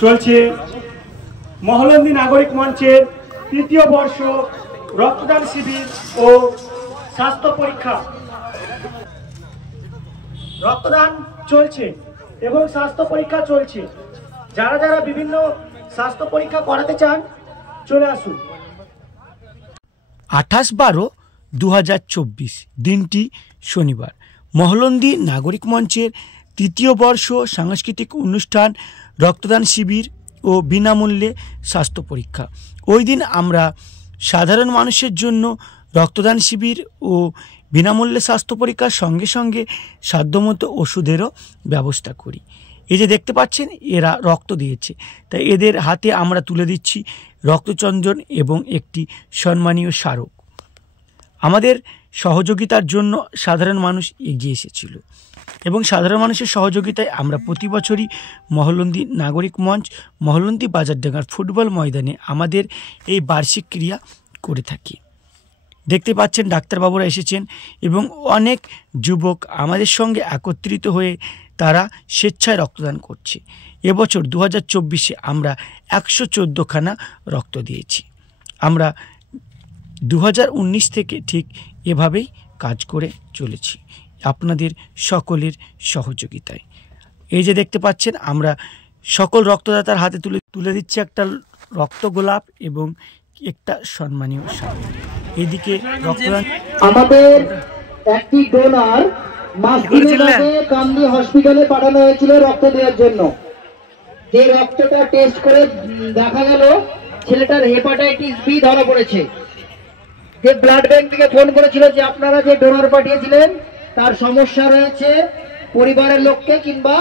চলছে মহলন্দী নাগরিক মঞ্চের তৃতীয় বর্ষ রক্তদান শিবির ও স্বাস্থ্য পরীক্ষা। রক্তদান চলছে এবং স্বাস্থ্য পরীক্ষা চলছে। যারা যারা বিভিন্ন স্বাস্থ্য পরীক্ষা করাতে চান চলে আসুন। 28/12/2024 দিনটি শনিবার। মহলন্দী নাগরিক মঞ্চের তৃতীয় বর্ষ সাংস্কৃতিক অনুষ্ঠান, রক্তদান শিবির ও বিনামূল্যে স্বাস্থ্য পরীক্ষা। ওই দিন আমরা সাধারণ মানুষের জন্য রক্তদান শিবির ও বিনামূল্যে স্বাস্থ্য পরীক্ষার সঙ্গে সঙ্গে সাধ্যমতো ওষুধেরও ব্যবস্থা করি। এই যে দেখতে পাচ্ছেন, এরা রক্ত দিয়েছে, তাই এদের হাতে আমরা তুলে দিচ্ছি রক্তচন্দন এবং একটি সম্মানীয় স্মারক। আমাদের সহযোগিতার জন্য সাধারণ মানুষ এগিয়ে এসেছিল এবং সাধারণ মানুষের সহযোগিতায় আমরা প্রতি বছরই মহলন্দী নাগরিক মঞ্চ, মহলন্দী বাজারডাঙ্গার ফুটবল ময়দানে আমাদের এই বার্ষিক ক্রিয়া করে থাকি। দেখতে পাচ্ছেন ডাক্তারবাবুরা এসেছেন এবং অনেক যুবক আমাদের সঙ্গে একত্রিত হয়ে তারা স্বেচ্ছায় রক্তদান করছে। এবছর 2024-এ আমরা 114খানা রক্ত দিয়েছি। আমরা 2019 থেকে ঠিক এভাবেই কাজ করে চলেছি আপনাদের সকলের সহযোগিতায়। এই যে দেখতে পাচ্ছেন, আমরা সকল রক্তদাতার হাতে তুলে দিচ্ছি একটা রক্ত গোলাপ এবং একটা সম্মানীয় স্মারক। এইদিকে রক্তদান আমাদের একটি ডোনার মাসদিনের আগে কামলি হসপিটালে পাঠানো হয়েছিল রক্ত দেওয়ার জন্য। যে রক্তটা টেস্ট করে দেখা গেল ছেলেটার হেপাটাইটিস বি ধরা পড়েছে। যে ব্লাড ব্যাংক থেকে ফোন করেছিল যে আপনারা যে ডোনার পাঠিয়েছিলেন তার সমস্যা রয়েছে, পরিবারের লোককে কিংবা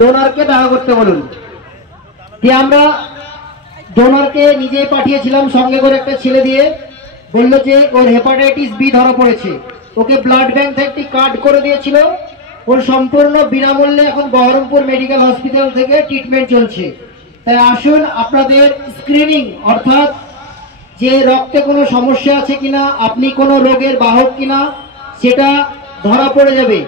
ডোনারকে দেখা করতে বলুন। যে আমরা ডোনারকে নিজেই পাঠিয়েছিলাম সঙ্গে করে একটা ছেলে দিয়ে, বললো যে ওর হেপাটাইটিস বি ধরা পড়েছে। ওকে ব্লাড ব্যাংক থেকে একটি কার্ড করে দিয়েছিল। ওর সম্পূর্ণ বিনামূল্যে এখন বহরমপুর মেডিকেল হসপিটাল থেকে ট্রিটমেন্ট চলছে। তাই আসুন, আপনাদের স্ক্রিনিং অর্থাৎ যে রক্তে কোনো সমস্যা আছে কিনা, আপনি কোনো রোগের বাহক কিনা সেটা ধরা পড়ে যাবে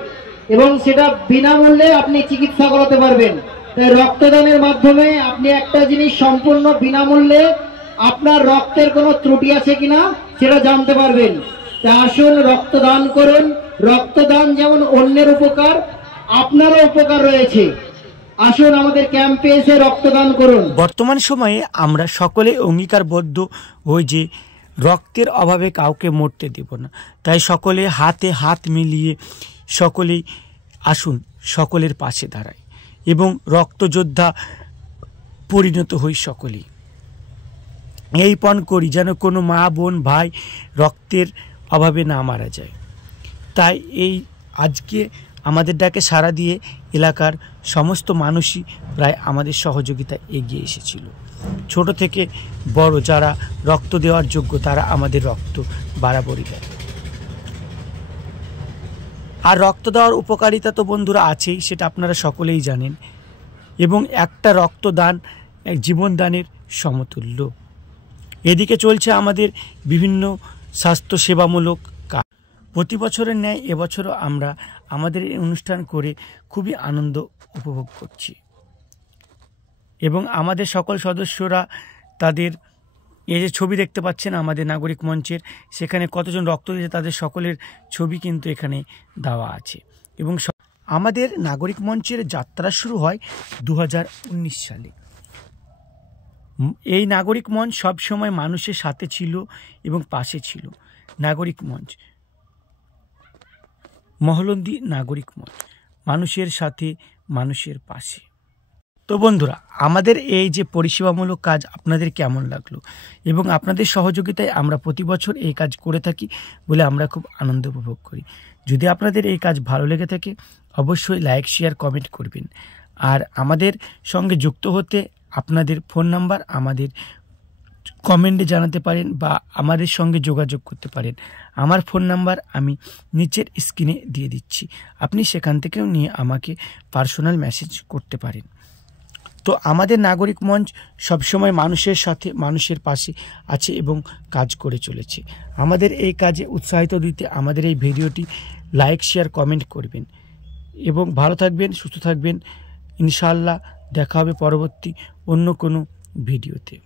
এবং সেটা বিনামূল্যে আপনি চিকিৎসা করাতে পারবেন। তাই রক্তদানের মাধ্যমে আপনি একটা জিনিস সম্পূর্ণ বিনামূল্যে আপনার রক্তের কোনো ত্রুটি আছে কিনা সেটা জানতে পারবেন। তাই আসুন, রক্তদান করুন। রক্তদান যেমন অন্যের উপকার, আপনারও উপকার রয়েছে। আসুন আমাদের ক্যাম্পে এসে রক্তদান করুন। বর্তমান সময়ে আমরা সকলে অঙ্গীকারবদ্ধ হই যে রক্তের অভাবে কাউকে মরতে দেব না। তাই সকলে হাতে হাত মিলিয়ে সকলেই আসুন, সকলের পাশে দাঁড়াই এবং রক্তযোদ্ধা পরিণত হই সকলেই। এই পণ করি যেন কোনো মা, বোন, ভাই রক্তের অভাবে না মারা যায়। তাই এই আজকে আমাদের ডাকে সাড়া দিয়ে এলাকার সমস্ত মানুষই প্রায় আমাদের সহযোগিতায় এগিয়ে এসেছিল। ছোট থেকে বড় যারা রক্ত দেওয়ার যোগ্য তারা আমাদের রক্ত বরাবরই দেয়। আর রক্ত দেওয়ার উপকারিতা তো বন্ধুরা আছেই, সেটা আপনারা সকলেই জানেন এবং একটা রক্তদান এক জীবনদানের সমতুল্য। এদিকে চলছে আমাদের বিভিন্ন স্বাস্থ্য সেবামূলক কাজ। প্রতি বছরের ন্যায় এবছরও আমরা আমাদের এই অনুষ্ঠান করে খুবই আনন্দ উপভোগ করছি এবং আমাদের সকল সদস্যরা তাদের এই যে ছবি দেখতে পাচ্ছেন আমাদের নাগরিক মঞ্চের, সেখানে কতজন রক্ত দিয়েছে তাদের সকলের ছবি কিন্তু এখানে দেওয়া আছে। এবং আমাদের নাগরিক মঞ্চের যাত্রা শুরু হয় 2019 সালে। এই নাগরিক মঞ্চ সবসময় মানুষের সাথে ছিল এবং পাশে ছিল। নাগরিক মঞ্চ, মহলন্দী নাগরিক মঞ্চ, মানুষের সাথে মানুষের পাশে। তো বন্ধুরা, আমাদের এই যে পরিষেবামূলক কাজ আপনাদের কেমন লাগলো এবং আপনাদের সহযোগিতায় আমরা প্রতি বছর এই কাজ করে থাকি বলে আমরা খুব আনন্দ উপভোগ করি। যদি আপনাদের এই কাজ ভালো লেগে থাকে অবশ্যই লাইক, শেয়ার, কমেন্ট করবেন। আর আমাদের সঙ্গে যুক্ত হতে আপনাদের ফোন নাম্বার আমাদের কমেন্টে জানাতে পারেন বা আমাদের সঙ্গে যোগাযোগ করতে পারেন। আমার ফোন নাম্বার আমি নিচের স্ক্রিনে দিয়ে দিচ্ছি, আপনি সেখান থেকেও নিয়ে আমাকে পার্সোনাল মেসেজ করতে পারেন। তো আমাদের নাগরিক মঞ্চ সবসময় মানুষের সাথে মানুষের পাশে আছে এবং কাজ করে চলেছে। আমাদের এই কাজে উৎসাহিত দিতে আমাদের এই ভিডিওটি লাইক, শেয়ার, কমেন্ট করবেন এবং ভালো থাকবেন, সুস্থ থাকবেন। ইনশাআল্লাহ দেখা হবে পরবর্তী অন্য কোনো ভিডিওতে।